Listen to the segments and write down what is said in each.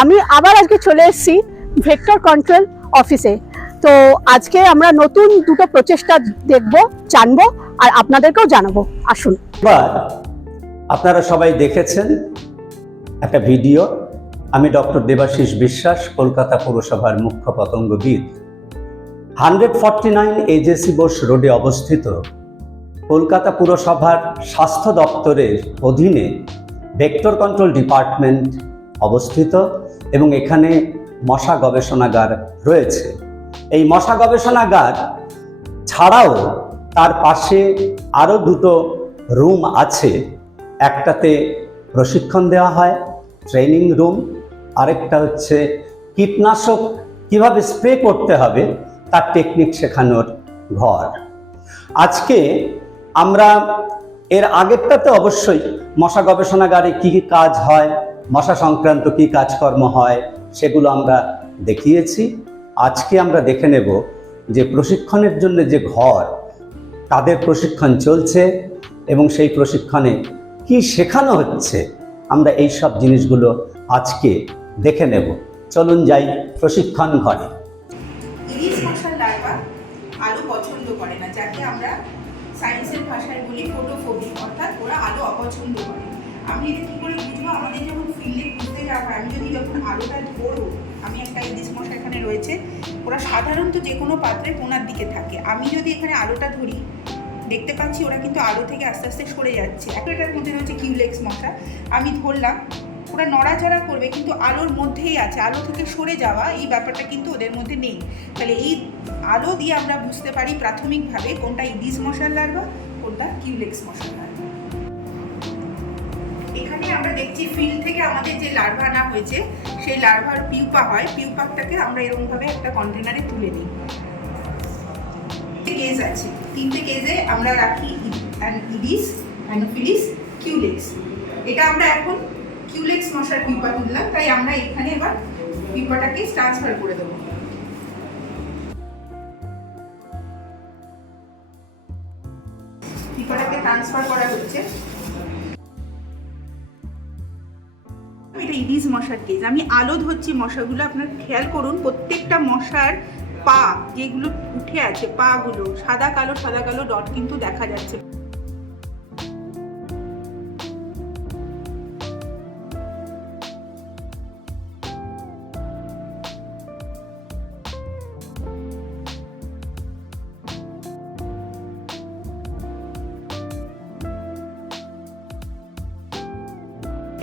আমি আবার আজকে চলে এসেছি ভেক্টর কন্ট্রোল অফিসে। তো আজকে আমরা নতুন দুটো প্রচেষ্টা দেখব, জানবো আর আপনাদেরকেও জানাবো। আসুন। এবার আপনারা সবাই দেখেছেন একটা ভিডিও। আমি ডক্টর দেবাশিস বিশ্বাস, কলকাতা পুরসভার মুখ্য পতঙ্গবিদ। 149 এজেসি বোস রোডে অবস্থিত কলকাতা পুরসভার স্বাস্থ্য দপ্তরের অধীনে ভেক্টর কন্ট্রোল ডিপার্টমেন্ট অবস্থিত এবং এখানে মশা গবেষণাগার রয়েছে। এই মশা গবেষণাগার ছাড়াও তার পাশে আরও দুটো রুম আছে। একটাতে প্রশিক্ষণ দেওয়া হয়, ট্রেনিং রুম, আরেকটা হচ্ছে কীটনাশক কিভাবে স্প্রে করতে হবে তার টেকনিক শেখানোর ঘর। আজকে আমরা এর আগেরটাতে অবশ্যই মশা গবেষণাগারে কী কী কাজ হয়, মশা সংক্রান্ত কী কাজকর্ম হয় সেগুলো আমরা দেখিয়েছি। আজকে আমরা দেখে নেব যে প্রশিক্ষণের জন্য যে ঘর, তাদের প্রশিক্ষণ চলছে এবং সেই প্রশিক্ষণে কি শেখানো হচ্ছে, আমরা এই সব জিনিসগুলো আজকে দেখে নেব। চলুন যাই প্রশিক্ষণ ঘরে। ইলিশ মশার লার্ভা আলো পছন্দ করে না, যাকে আমরা সায়েন্সের ভাষায় বলি ফোটোফোবিক, অর্থাৎ ওরা আলো অপছন্দ করে। আমি এটা কী করে বুঝবো? আমাদের যখন ফিল্ডে ঘুরতে যাওয়া হয়, আমি যদি যখন আলোটা ধরবো, আমি একটা ইলিশ মশা এখানে রয়েছে, ওরা সাধারণত যে কোনো পাত্রে কোনার দিকে থাকে। আমি যদি এখানে আলোটা ধরি, দেখতে পাচ্ছি ওরা কিন্তু আলো থেকে আস্তে আস্তে সরে যাচ্ছে। একটার মধ্যে রয়েছে কিউলেক্স মশা, আমি ধরলাম, ওরা নড়াচড়া করবে কিন্তু আলোর মধ্যেই আছে, আলো থেকে সরে যাওয়া এই ব্যাপারটা কিন্তু ওদের মধ্যে নেই। তাহলে এই আলো দিয়ে আমরা বুঝতে পারি প্রাথমিকভাবে কোনটা ইডিস মশার লার্ভা, কোনটা কিউলেক্স মশার লার্ভা। এখানে আমরা দেখছি ফিল্ড থেকে আমাদের যে লার্ভা আনা হয়েছে, সেই লার্ভার পিউপা হয়, পিউপাটাকে আমরা এরকমভাবে একটা কন্টেনারে তুলে নিই। কেজ আছে, তিনটে কেজে আমরা রাখি ইডিস, অ্যানোফিলিস, কিউলেক্স। এটা আমরা এখন কিউলেক্স মশার পিউপা তুললাম, তাই আমরা এখানে এবার পিউপাটাকে ট্রান্সফার করে দেবো। পিউপাটাকে ট্রান্সফার করা হচ্ছে। এটা ইডিস মশার কেজ। আমি আলো ধরছি মশাগুলো, আপনার খেয়াল করুন প্রত্যেকটা মশার পা যেগুলো উঠে আছে, পাগুলো সাদা কালো ডট কিন্তু দেখা যাচ্ছে।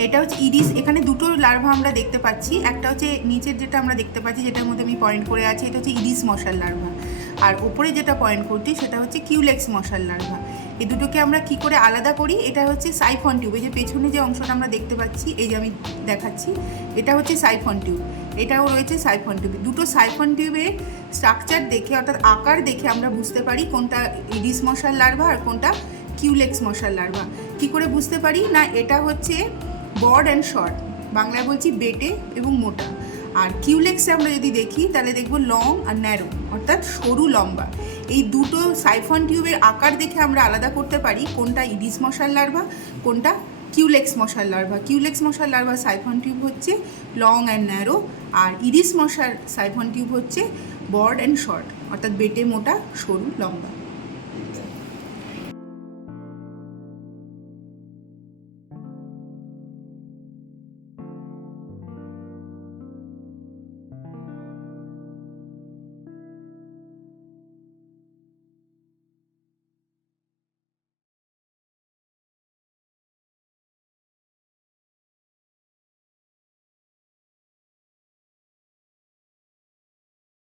এটা হচ্ছে ইডিস। এখানে দুটো লার্ভা আমরা দেখতে পাচ্ছি, একটা হচ্ছে নিচের যেটা আমরা দেখতে পাচ্ছি, যেটার মধ্যে আমি পয়েন্ট করে আছি, এটা হচ্ছে ইডিস মশার লার্ভা। আর উপরে যেটা পয়েন্ট করছি সেটা হচ্ছে কিউলেক্স মশার লার্ভা। এই দুটোকে আমরা কি করে আলাদা করি? এটা হচ্ছে সাইফন টিউব। এই যে পেছনে যে অংশটা আমরা দেখতে পাচ্ছি, এই যে আমি দেখাচ্ছি, এটা হচ্ছে সাইফন টিউব, এটাও রয়েছে সাইফন টিউব। দুটো সাইফন টিউবের স্ট্রাকচার দেখে, অর্থাৎ আকার দেখে আমরা বুঝতে পারি কোনটা ইডিস মশার লার্ভা আর কোনটা কিউলেক্স মশার লার্ভা। কি করে বুঝতে পারি? না, এটা হচ্ছে বড অ্যান্ড শর্ট, বাংলায় বলছি বেটে এবং মোটা। আর কিউলেক্সে আমরা যদি দেখি তাহলে দেখব লং আর ন্যারো, অর্থাৎ সরু লম্বা। এই দুটো সাইফন টিউবের আকার দেখে আমরা আলাদা করতে পারি কোনটা ইডিস মশার লার্ভা, কোনটা কিউলেক্স মশার লার্ভা। কিউলেক্স মশার লার্ভা সাইফন টিউব হচ্ছে লং অ্যান্ড ন্যারো, আর ইডিস মশার সাইফন টিউব হচ্ছে বড অ্যান্ড শর্ট, অর্থাৎ বেটে মোটা সরু লম্বা।